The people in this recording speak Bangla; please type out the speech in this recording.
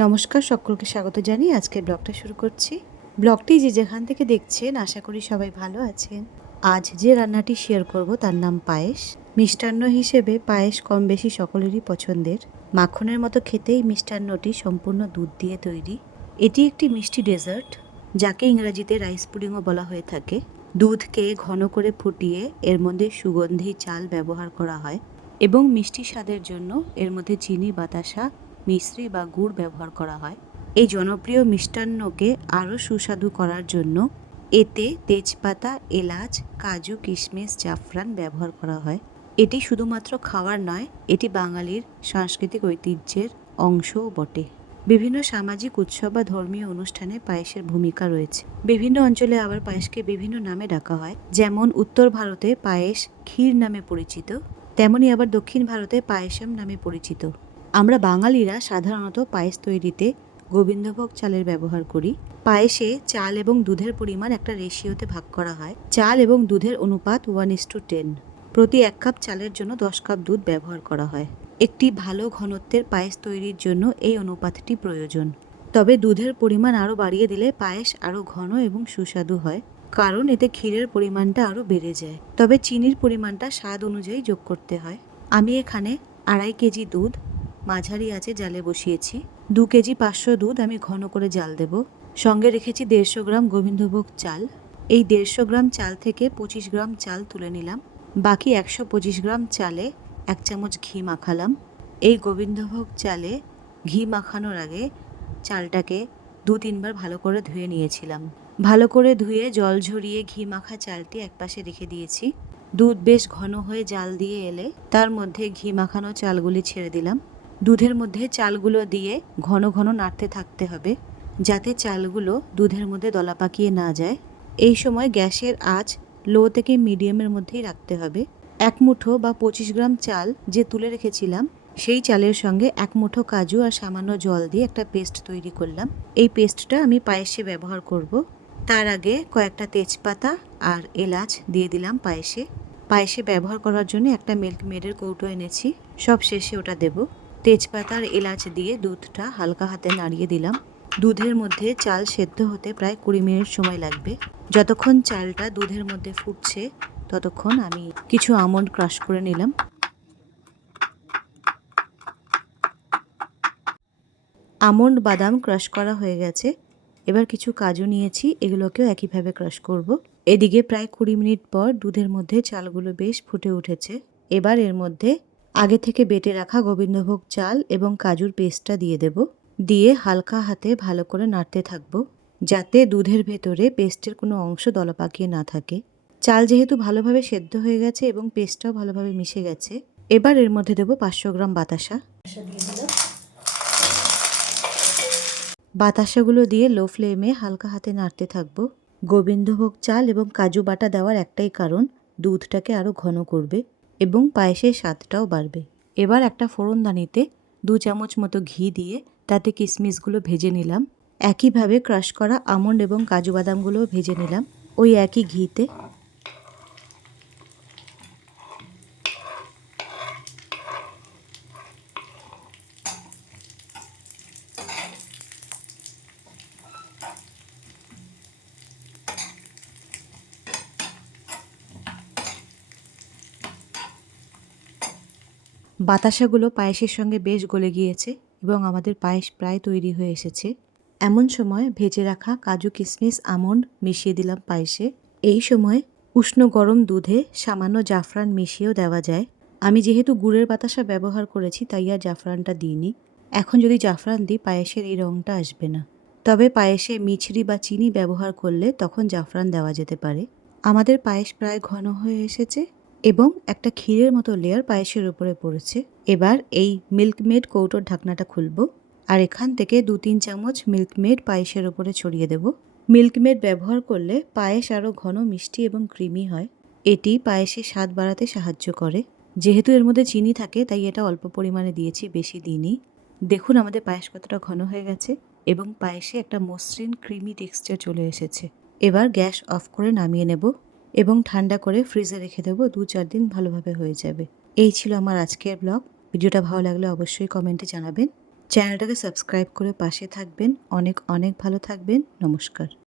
নমস্কার, সকলকে স্বাগত জানিয়ে আজকের ব্লগটা শুরু করছি। ব্লগটি যে যেখান থেকে দেখছেন, আশা করি সবাই ভালো আছেন। আজ যে রান্নাটি শেয়ার করব তার নাম পায়েস। মিষ্টান্ন হিসেবে পায়েস কম বেশি সকলেরই পছন্দের। মাখনের মতো খেতেই মিষ্টান্নটি সম্পূর্ণ দুধ দিয়ে তৈরি। এটি একটি মিষ্টি ডেজার্ট, যাকে ইংরাজিতে রাইস পুডিংও বলা হয়ে থাকে। দুধকে ঘন করে ফুটিয়ে এর মধ্যে সুগন্ধি চাল ব্যবহার করা হয় এবং মিষ্টি স্বাদের জন্য এর মধ্যে চিনি, বাতাসা মিশ্রি বা গুড় ব্যবহার করা হয়। এই জনপ্রিয় মিষ্টান্নকে আরও সুস্বাদু করার জন্য এতে তেজপাতা, এলাচ, কাজু, কিশমিশ, জাফরান ব্যবহার করা হয়। এটি শুধুমাত্র খাওয়ার নয়, এটি বাঙালির সাংস্কৃতিক ঐতিহ্যের অংশও বটে। বিভিন্ন সামাজিক উৎসব বা ধর্মীয় অনুষ্ঠানে পায়েসের ভূমিকা রয়েছে। বিভিন্ন অঞ্চলে আবার পায়েসকে বিভিন্ন নামে ডাকা হয়। যেমন উত্তর ভারতে পায়েস ক্ষীর নামে পরিচিত, তেমনি আবার দক্ষিণ ভারতে পায়েসম নামে পরিচিত। আমরা বাঙালিরা সাধারণত পায়েস তৈরিতে গোবিন্দভোগ চালের ব্যবহার করি। পায়েসে চাল এবং দুধের পরিমাণ একটা রেশিওতে ভাগ করা হয়। চাল এবং দুধের অনুপাত ওয়ান ইস টু টেন প্রতি এক কাপ চালের জন্য দশ কাপ দুধ ব্যবহার করা হয়। একটি ভালো ঘনত্বের পায়েস তৈরির জন্য এই অনুপাতটি প্রয়োজন। তবে দুধের পরিমাণ আরও বাড়িয়ে দিলে পায়েস আরও ঘন এবং সুস্বাদু হয়। কারণ এতে ক্ষীরের পরিমাণটা আরও বেড়ে যায়। তবে চিনির পরিমাণটা স্বাদ অনুযায়ী যোগ করতে হয়। আমি এখানে আড়াই কেজি দুধ মাঝারি আছে জালে বসিয়েছি। দু কেজি পাঁচশো দুধ আমি ঘন করে জাল দেব। সঙ্গে রেখেছি দেড়শো গ্রাম গোবিন্দভোগ চাল। এই দেড়শো গ্রাম চাল থেকে পঁচিশ গ্রাম চাল তুলে নিলাম। বাকি একশো পঁচিশ গ্রাম চালে এক চামচ ঘি মাখালাম। এই গোবিন্দভোগ চালে ঘি মাখানোর আগে চালটাকে দু তিনবার ভালো করে ধুয়ে নিয়েছিলাম। ভালো করে ধুয়ে জল ঝরিয়ে ঘি মাখা চালটি একপাশে রেখে দিয়েছি। দুধ বেশ ঘন হয়ে জাল দিয়ে এলে তার মধ্যে ঘি মাখানো চালগুলি ছেড়ে দিলাম। দুধের মধ্যে চালগুলো দিয়ে ঘন ঘন নাড়তে থাকতে হবে, যাতে চালগুলো দুধের মধ্যে দলা পাকিয়ে না যায়। এই সময় গ্যাসের আঁচ লো থেকে মিডিয়ামের মধ্যেই রাখতে হবে। এক মুঠো বা পঁচিশ গ্রাম চাল যে তুলে রেখেছিলাম, সেই চালের সঙ্গে এক মুঠো কাজু আর সামান্য জল দিয়ে একটা পেস্ট তৈরি করলাম। এই পেস্টটা আমি পায়েসে ব্যবহার করব। তার আগে কয়েকটা তেজপাতা আর এলাচ দিয়ে দিলাম পায়েসে। পায়েসে ব্যবহার করার জন্য একটা মিল্ক মেডের কৌটো এনেছি। সব শেষে ওটা দেব। তেজপাতা আর এলাচ দিয়ে দুধটা হালকা হাতে নাড়িয়ে দিলাম। দুধের মধ্যে চাল সেদ্ধ হতে প্রায় কুড়ি মিনিট সময় লাগবে। যতক্ষণ চালটা দুধের মধ্যে ফুটছে, ততক্ষণ আমি কিছু আমন্ড ক্রাশ করে নিলাম। আমন্ড বাদাম ক্রাশ করা হয়ে গেছে। এবার কিছু কাজু নিয়েছি, এগুলোকেও একইভাবে ক্রাশ করব। এদিকে প্রায় কুড়ি মিনিট পর দুধের মধ্যে চালগুলো বেশ ফুটে উঠেছে। এবার এর মধ্যে আগে থেকে বেটে রাখা গোবিন্দভোগ চাল এবং কাজুর পেস্টটা দিয়ে দেব। দিয়ে হালকা হাতে ভালো করে নাড়তে থাকব, যাতে দুধের ভেতরে পেস্টের কোনো অংশ দলা পাকিয়ে না থাকে। চাল যেহেতু ভালোভাবে সেদ্ধ হয়ে গেছে এবং পেস্টটাও ভালোভাবে মিশে গেছে, এবার এর মধ্যে দেবো পাঁচশো গ্রাম বাতাসা। বাতাসাগুলো দিয়ে লো ফ্লেমে হালকা হাতে নাড়তে থাকব। গোবিন্দভোগ চাল এবং কাজু বাটা দেওয়ার একটাই কারণ, দুধটাকে আরও ঘন করবে। এবং পায়েসের স্বাদটাও বাড়বে। এবার একটা ফোড়নদানিতে দু চামচ মতো ঘি দিয়ে তাতে কিশমিশগুলো ভেজে নিলাম। একইভাবে ক্রাশ করা আমন্ড এবং কাজু বাদামগুলোও ভেজে নিলাম। ওই একই ঘিতে বাতাসাগুলো পায়েসের সঙ্গে বেশ গলে গিয়েছে এবং আমাদের পায়েস প্রায় তৈরি হয়ে এসেছে। এমন সময় ভেজে রাখা কাজু কিশমিশ আমন্ড মিশিয়ে দিলাম পায়েসে। এই সময় উষ্ণ গরম দুধে সামান্য জাফরান মিশিয়েও দেওয়া যায়। আমি যেহেতু গুড়ের বাতাসা ব্যবহার করেছি, তাই আর জাফরানটা দিইনি। এখন যদি জাফরান দিই, পায়েসের এই রঙটা আসবে না। তবে পায়েসে মিছরি বা চিনি ব্যবহার করলে তখন জাফরান দেওয়া যেতে পারে। আমাদের পায়েস প্রায় ঘন হয়ে এসেছে। এবং একটা ক্ষীরের মতো লেয়ার পায়েসের উপরে পড়েছে। এবার এই মিল্কমেড কৌটোর ঢাকনাটা খুলবো আর এখান থেকে দু তিন চামচ মিল্কমেড পায়েসের উপরে ছড়িয়ে দেব। মিল্কমেড ব্যবহার করলে পায়েস আরও ঘন, মিষ্টি এবং ক্রিমি হয়। এটি পায়েসের স্বাদ বাড়াতে সাহায্য করে। যেহেতু এর মধ্যে চিনি থাকে, তাই এটা অল্প পরিমাণে দিয়েছি, বেশি দিনই দেখুন আমাদের পায়েস কতটা ঘন হয়ে গেছে এবং পায়েসে একটা মসৃণ ক্রিমি টেক্সচার চলে এসেছে। এবার গ্যাস অফ করে নামিয়ে নেব। এবং ঠান্ডা করে ফ্রিজে রেখে দেবো, দু চার দিন ভালোভাবে হয়ে যাবে। এই ছিল আমার আজকের ব্লগ। ভিডিওটা ভালো লাগলে অবশ্যই কমেন্টে জানাবেন। চ্যানেলটাকে সাবস্ক্রাইব করে পাশে থাকবেন। অনেক অনেক ভালো থাকবেন। নমস্কার।